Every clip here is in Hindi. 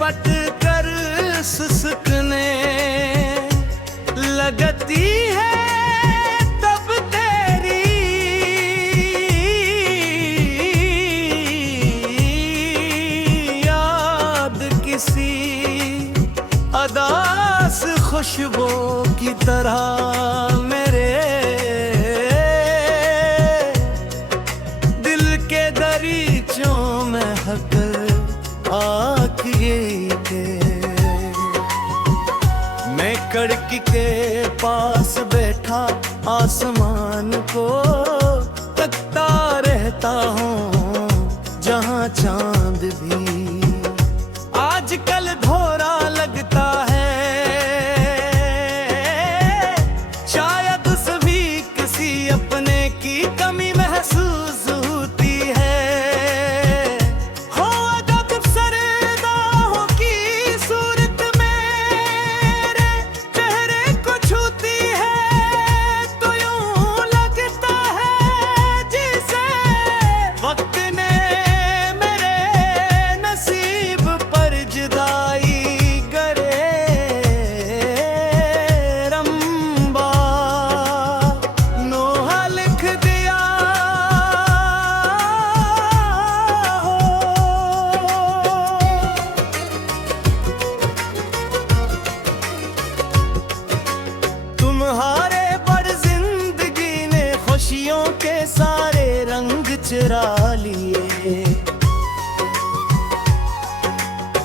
पट कर सिसकने लगती है तब तेरी याद किसी अदास खुशबू की तरह मेरे दिल के दरीचों में हक आके थे। मैं कड़की के पास बैठा आसमान को तकता रहता हूँ, जहाँ चांद भी आजकल धोरा लगता है। शायद सभी किसी अपने की कमी महसूस होती है। हो अदब सरदाहों की सूरत मेरे चेहरे को छूती है, तो यूं लगता है जिसे वक्त ने मेरे नसीब पर जुदाई करे। रंबा नोहा लिख दिया हो। तुम्हारे बड़ जिंदगी ने खुशियों के सारे रंग चुरा लिए।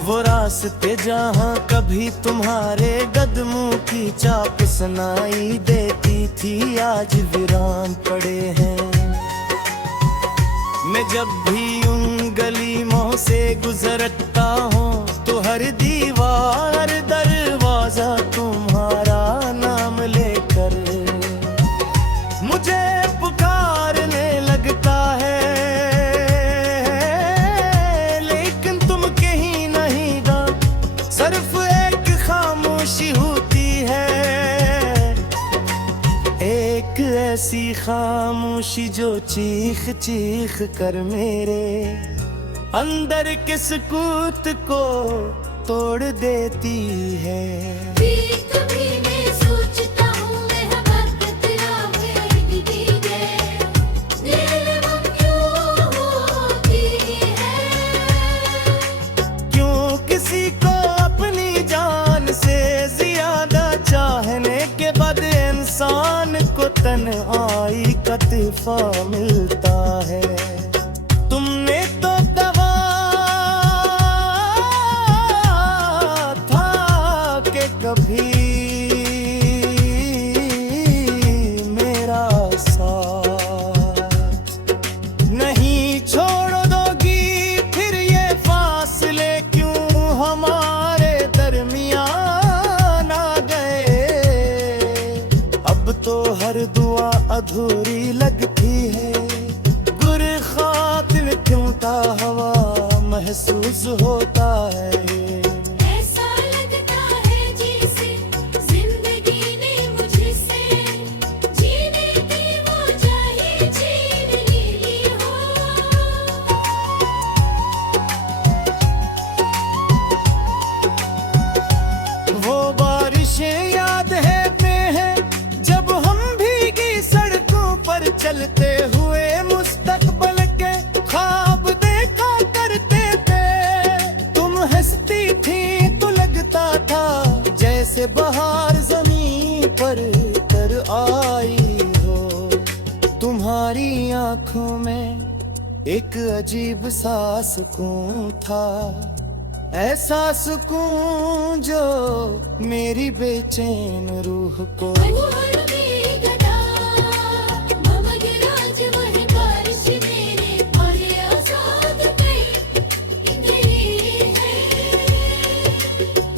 वो रास्ते जहाँ कभी तुम्हारे कदमों की चाप सुनाई देती थी, आज वीरान पड़े हैं। मैं जब भी उन गलीमों से गुजरता हूँ, तो हर दीवार दरवाजा तुम्हारा नाम लेकर मुझे पुकारने लगता है। लेकिन तुम कहीं नहीं गा, सिर्फ एक खामोशी होती है। एक ऐसी खामोशी जो चीख चीख कर मेरे अंदर के सुकूत को तोड़ देती है। कभी मैं सोचता हूँ मैं मोहब्बत राहें दीजिए, दिल वो क्यों होती है। क्यों किसी को अपनी जान से ज्यादा चाहने के बाद इंसान को तन्हाई का तोहफा मिलता है। तुमने तो दवा था कि कभी मेरा साथ नहीं छोड़ दोगी, फिर ये फासले क्यों हमारे दरमियान आ गए। अब तो हर दुआ अधूरी लगती है, गुर खातिन क्यों ता हवा महसूस होता है। ऐसा लगता है जैसे जिंदगी ने मुझसे जीने की वो चाहे छीन ली हो। वो बारिशें याद है में जब हम भीगी सड़कों पर चलते हुए मुस्तकबल के ख्वाब देखा करते थे। तुम हंसती थी तो लगता था जैसे बहार जमीन पर तर आई हो। तुम्हारी आंखों में एक अजीब सा सुकून था, ऐसा सुकून जो मेरी बेचैन रूह को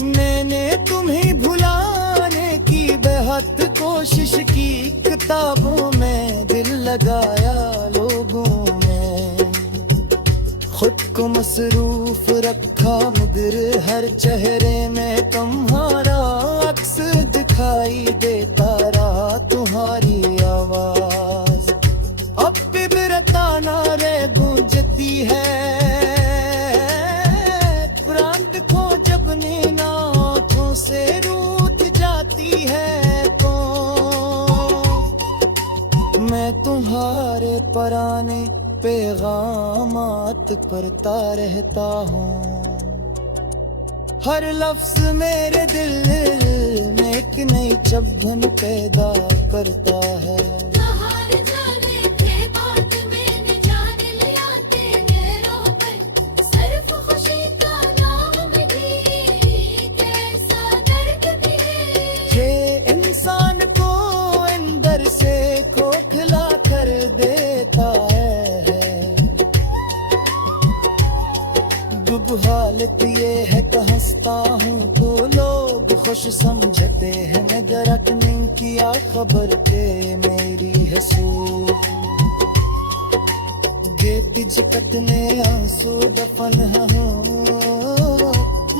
मैंने तुम्हें भुलाने की बेहद कोशिश की। किताबों में दिल लगाया, लोगों में खुद को मसरूफ रखा, मगर हर चेहरे में तुम्हारा अक्स दिखाई देता रहा। तुम्हारी आवाज अब भी बिरताना रे गूंजती है। प्रांत खो पैगामात पढ़ता रहता हूँ। हर लफ्ज मेरे दिल में एक नई चुभन पैदा करता है। बाहर जाने के बाद मैंने जान लिया तेरे रोते सिर्फ खुशी का नाम ही कैसा दर्द भी है। ये इंसान को अंदर से खोखला कर देता है। गुब हालत ये है कि हंसता हूँ तो लोग खुश समझते हैं, मगर नहीं किया खबर के मेरी हंसू गेट जिकटने आंसू दफन हो।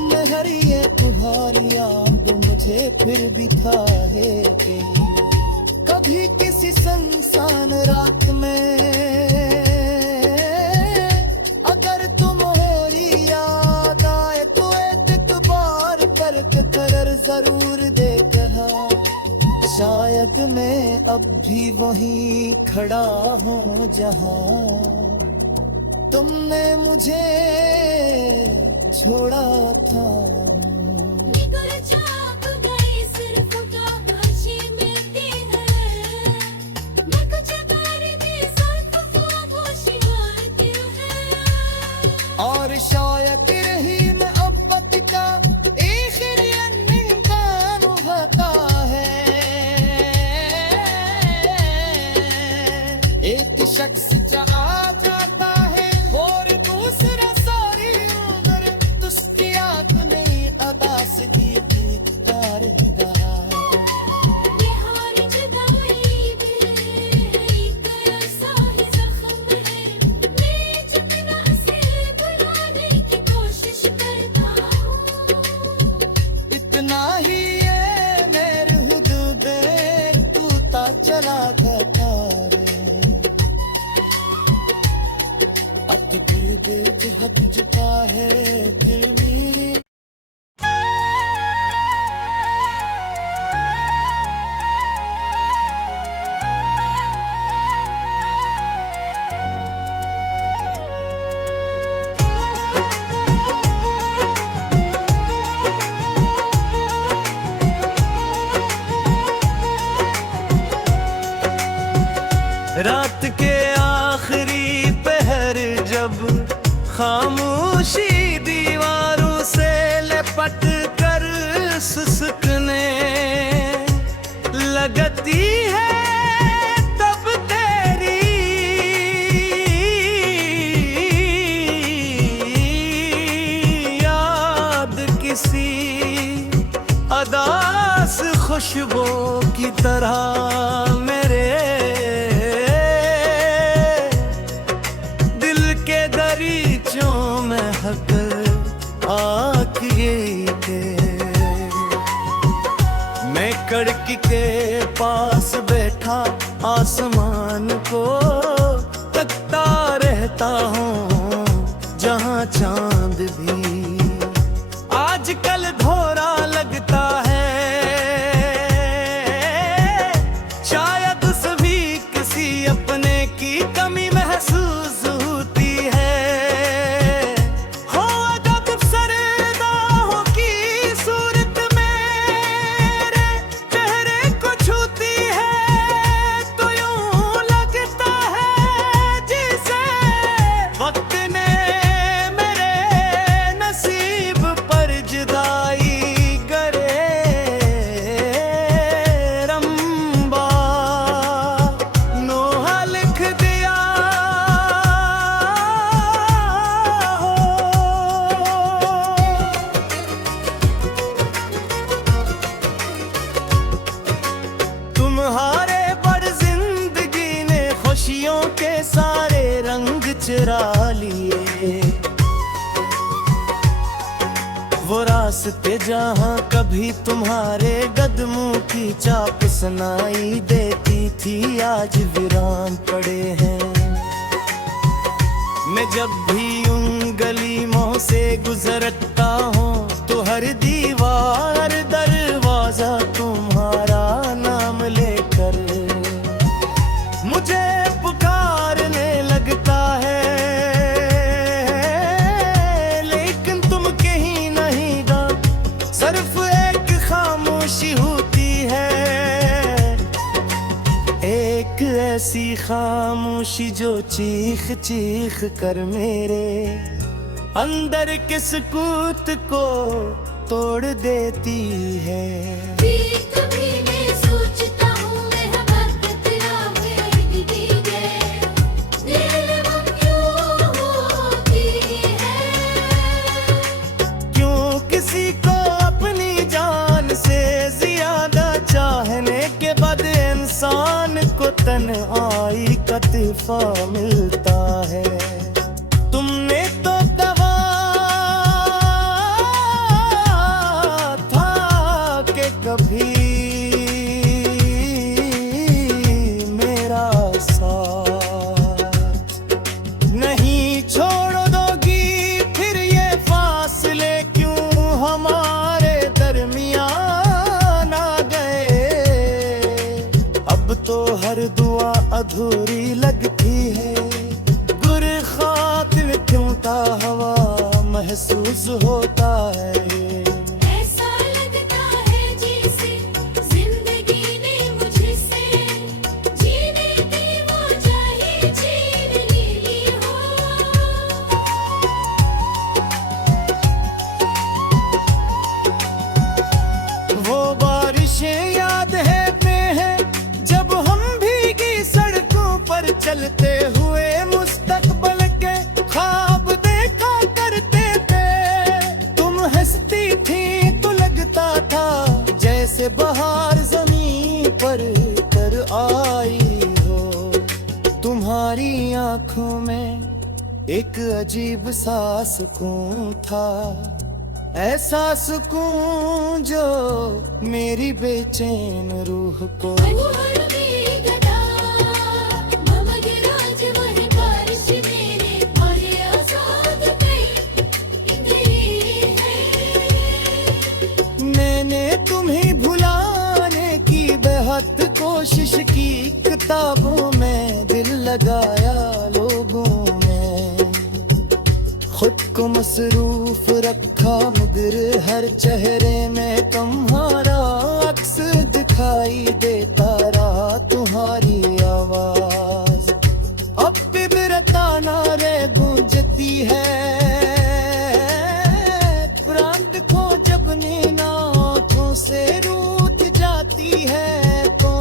मैं हर ये तुहारियां तो मुझे फिर भी था है कि कभी किसी सुनसान रात में अगर तुम्हारी याद आए तो एक बार पर करर जरूर दे कहा। शायद मैं अब भी वहीं खड़ा हूँ जहाँ तुमने मुझे छोड़ा था। निगर छाप गई सिर्फ कागज़ी मिलती है। मैं कुछ कर दी सिर्फ खामोशी आती है। और शायद रही मैं अब का आखिरी अंजाम होता है। एक शख्स चला जाता है और दूसरा सारी उम्र उसकी आंख नहीं अदास दी तार रहा है। ये हार जुदाई भी एक ऐसा ही जख्म है। मैं जितना से बुलाने की कोशिश करता हूँ। इतना ही है मेरे हुदूद तू ता चला था रे। अब दिल हट चुका है दिल मेरी। रात के आखिरी पहर जब खामोशी दीवारों से लिपट कर सुसकने लगती है तब तेरी याद किसी अदास खुशबू की तरह मेरे दरीचों में हक आके थे। मैं कड़की के पास बैठा आसमान को तकता रहता हूँ जहाँ चांद भी आजकल धोरा लगता है। शायद सभी किसी अपने की कमी महसूस चुरा लिए वो रास्ते जहाँ कभी तुम्हारे कदमों की चाप सुनाई देती थी, आज वीरान पड़े हैं। मैं जब भी उन गलीमों से गुजरता हूँ तो हर दीवार दरवाजा तुम्हारा नाम लेकर मुझे पुकारने लगता है। ऐसी खामोशी जो चीख चीख कर मेरे अंदर के सुकूत को तोड़ देती है। भी कभी मैं सोचता हूँ मैं वक्त तेरा भेज दी है, दिल वो क्यों होती है। क्यों किसी को अपनी जान से ज्यादा चाहने के बाद इंसान को तन्हाई का तोहफा मिलता है। तुमने तो दवा था कि कभी मेरा साथ नहीं छोड़ दोगी, फिर ये फासले क्यों हमारे दरमियान आ गए। अब तो हर दुआ अधूरी लगती है, गुर खातिर क्यों ता हवा महसूस होता है। ऐसा लगता है जैसे जिंदगी ने मुझसे जीने की वो चाहे छीन ली हो। वो बारिशें याद है में जब हम भीगी सड़कों पर चलते हुए मुस्तकबल के ख्वाब देखा करते थे। तुम हंसती थी तो लगता था जैसे बहार जमीन पर कर आई हो। तुम्हारी आंखों में एक अजीब सा सुकून था, ऐसा सुकून जो मेरी बेचैन रूह को मनोहर में गदा ममगराज वही बारिश मेरे और ये आजाद कई गई है। मैंने तुम्हें भुलाने की बेहद कोशिश की, किताबों में दिल लगाया लोगों में, खुद को मसरूफ रखा मगर हर चेहरे में तुम्हारा अक्स दिखाई देता रहा। तुम्हारी आवाज अब भी बिरताना रे गूंजती है। प्रांत को जब नींद आँखों से रूठ जाती है तो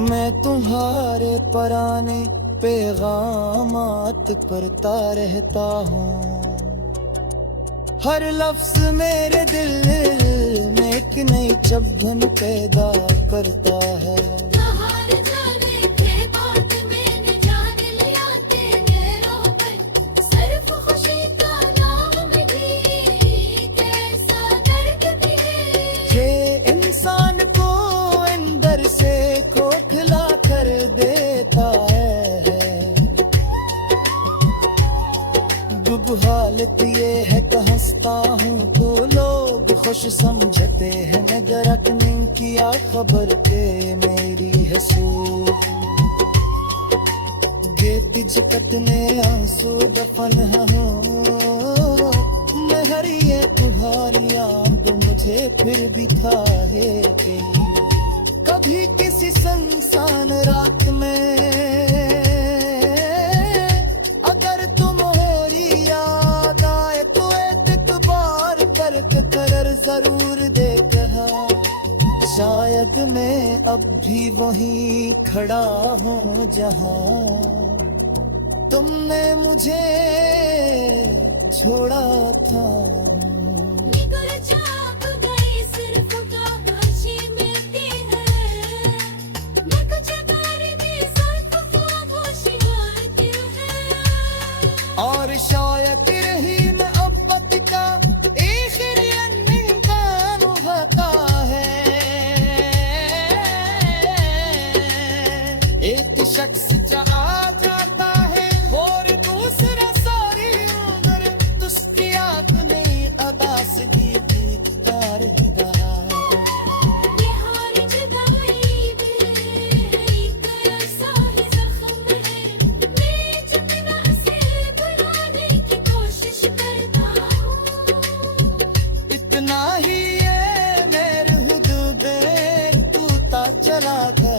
मैं तुम्हारे पराने पैगामात पढ़ता रहता हूँ। हर लफ्ज मेरे दिल में एक नई चुभन पैदा करता है। बाहर जाने के बाद मैंने जान लिया तेरे रोकर, सिर्फ खुशी का नाम भी कैसा दर्द भी है। ये इंसान को अंदर से खोखला कर देता है। गुब हालत ये है कि हंसता हूँ तो लोग खुश समझते हैं, मगर अपने किया खबर के मेरी हंसू गेत जकतने आंसू दफन हो। मैं हर ये तुम्हारियां तो मुझे फिर भी था है कि कभी किसी संसान रात में अगर तुम्हारी याद आए तो एक बार करके करर जरूर दे कहा। शायद मैं अब भी वहीं खड़ा हूँ जहाँ तुमने मुझे छोड़ा था। निकल छाप गई सिर्फ कागज़ी मिलती है, मैं कुछ कर दी सिर्फ खामोशी आती है। और शायद रही मैं अब का आखिरी अंजाम होता है। एक शख्स जहाँ जाता है और दूसरा सारी उम्र उसकी आंख में अदास दी तार ही रहा है। ये हार जुदाई भी एक ऐसा ही जख्म है, मैं जितना से बुलाने की कोशिश करता हूँ। इतना ही ये मेरे हुदूद टूटा चला था।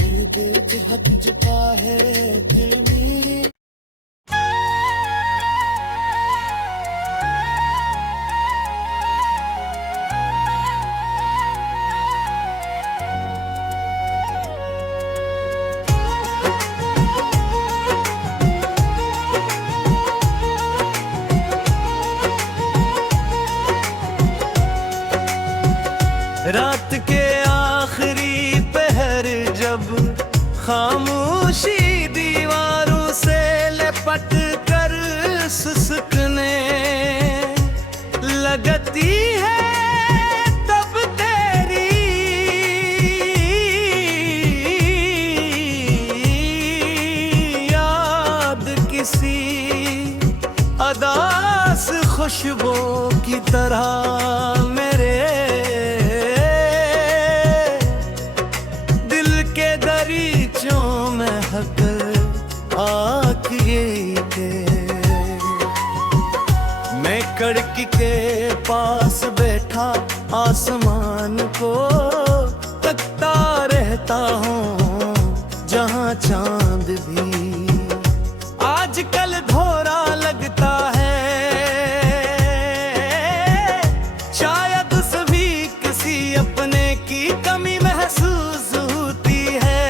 गिर्द हट चुका है दिल मेरे। रात के आखिरी पहर जब खामोशी दीवारों से लिपट कर सुसकने लगती है, तब तेरी याद किसी अदास खुशबू की तरह मेरे मैं कड़की के पास बैठा आसमान को तकता रहता हूँ, जहाँ चांद भी आजकल धोरा लगता है। शायद सभी किसी अपने की कमी महसूस होती है।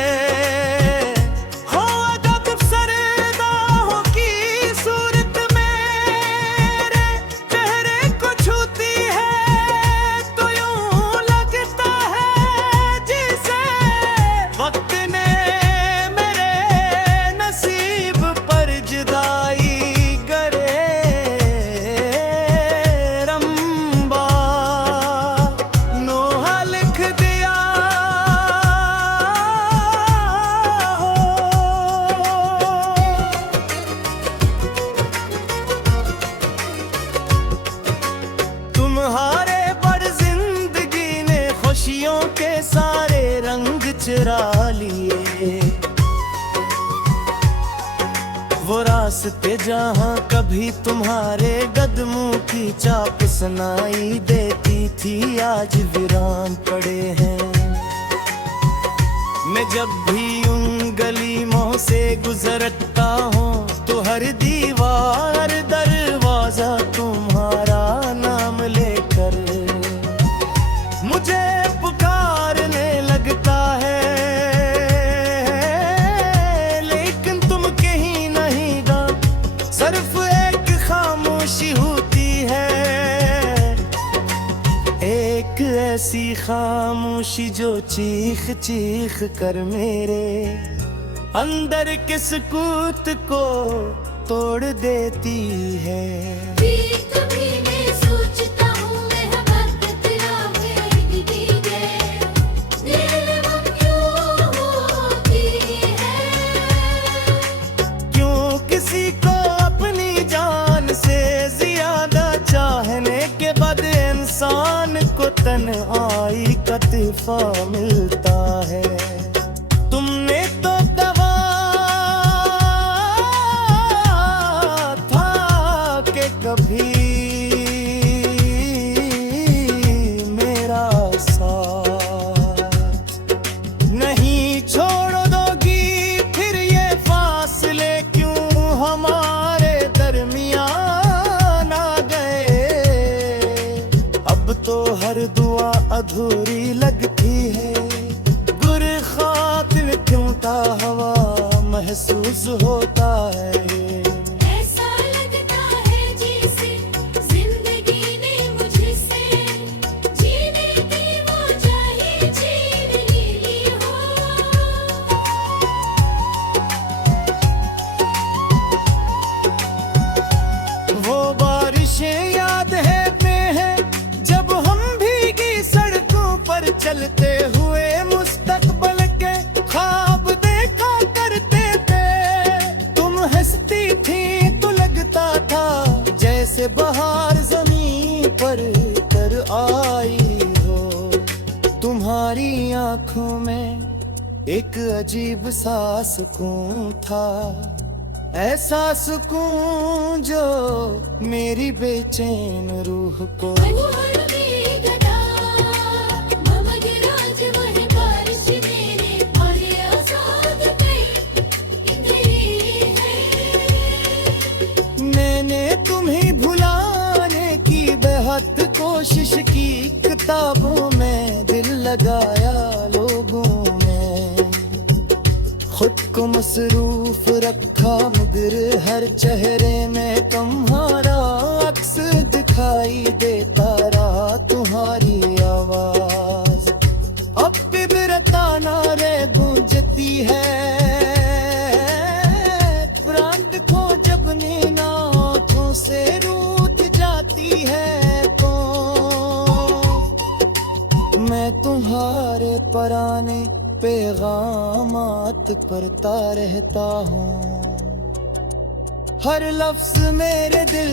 के सारे रंग चुरा लिए, वो रास्ते जहाँ कभी तुम्हारे कदमों की चाप सुनाई देती थी, आज वीरान पड़े हैं। मैं जब भी उन गलीमों से गुजरता हूँ तो हर दीवार दरवाजा तुम्हारा नाम लेकर मुझे पुकारने लगता है, लेकिन तुम कहीं नहीं गा, सिर्फ एक खामोशी होती है। एक ऐसी खामोशी जो चीख चीख कर मेरे अंदर के सुकूत को तोड़ देती है। कभी मैं सोचता हूँ मैं हवस तेरा भेद दी है, दिल वो क्यों होती है। क्यों किसी को अपनी जान से ज्यादा चाहने के बाद इंसान को तन्हाई का तोहफा मिलता है। तुमने तो दवा था कि कभी मेरा साथ नहीं छोड़ दोगी, फिर ये फासले क्यों हमारे दरमियान आ गए। अब तो हर दुआ अधूरी लगती है, गुर खातिर क्यों ता हवा महसूस होता है। ऐसा लगता है जैसे जिंदगी ने मुझसे जीने की वो चाहे छीन ली हो। वो बारिशें याद है में जब हम भीगी सड़कों पर चलते हुए मुस्तकबल के ख्वाब देखा करते थे। तुम हंसती थी तो लगता था जैसे बहार जमीन पर तर आई हो। तुम्हारी आंखों में एक अजीब सा सुकून था, ऐसा सुकून जो मेरी बेचैन रूह को मनोहर में गदा ममग राज वह बारिश मेरे और कोशिश की किताबों में दिल लगाया लोगों ने, खुद को मसरूफ रखा मगर हर चेहरे में तुम्हारा अक्स दिखाई देता रहा, तुम्हारी आवाज अब भी बिरताना रे गूंजती है। प्रांत को जब नीना आँखों से रूठ जाती है तो मैं तुम्हारे पराने पैगामात पढ़ता रहता हूँ। हर लफ्ज मेरे दिल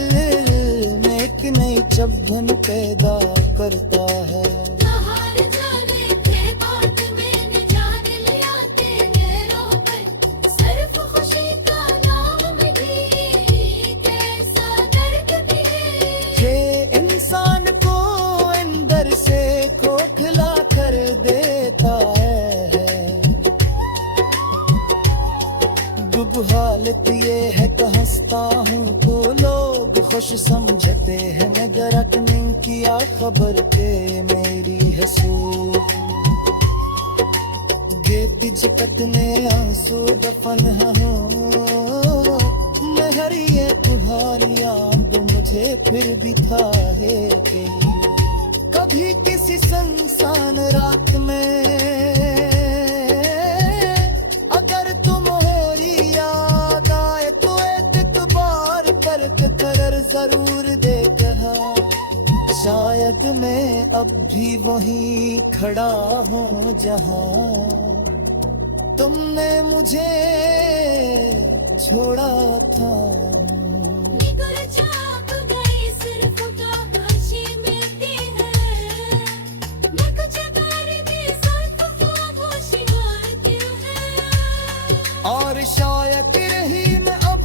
में एक नई चुभन पैदा करता है। बाहर जाने थे बात मैंने जान लिया तेरे रोह पर, सिर्फ खुशी का नाम ही कैसा दर्द भी है। ये इंसान को अंदर से खोखला कर देता है। गुब हालत ये है कि हंसता हूँ तो लोग खुश समझते हैं, मगर अपने किया खबर के मेरी हंसू गेती जकतने आंसू दफन हो। मैं हर ये तुम्हारी याद मुझे फिर भी था है कि कभी किसी सुनसान रात में अगर तुम्हारी याद आए तो एक बार पर करर जरूर दे कहा, शायद मैं अब भी वहीं खड़ा हूँ जहाँ तुमने मुझे छोड़ा था। निकुर चाक गई सिर्फ काशी मिलती है, मैं कुछ कर भी सिर्फ खामोशी मारती है। और शायद रही मैं अब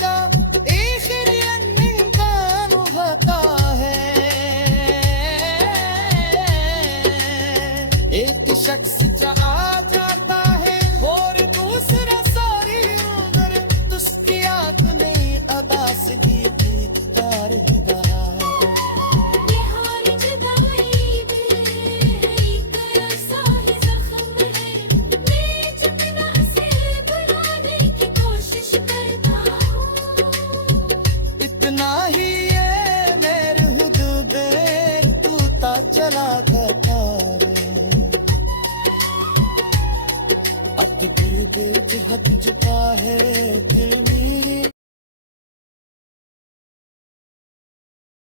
का आखिरी अंजाम होता है। एक शख्स आ जाता है और दूसरा सारी उम्र उसकी आंख में अदास दी तार ही रहा है। बिहार जुदाई में एक ऐसा ही जख्म है, मैं जितना से बुलाने की कोशिश करता हूँ। इतना ही ये मेरे हुदूद टूटा चला था रे। अत दिल हट चुका है दिल मेरी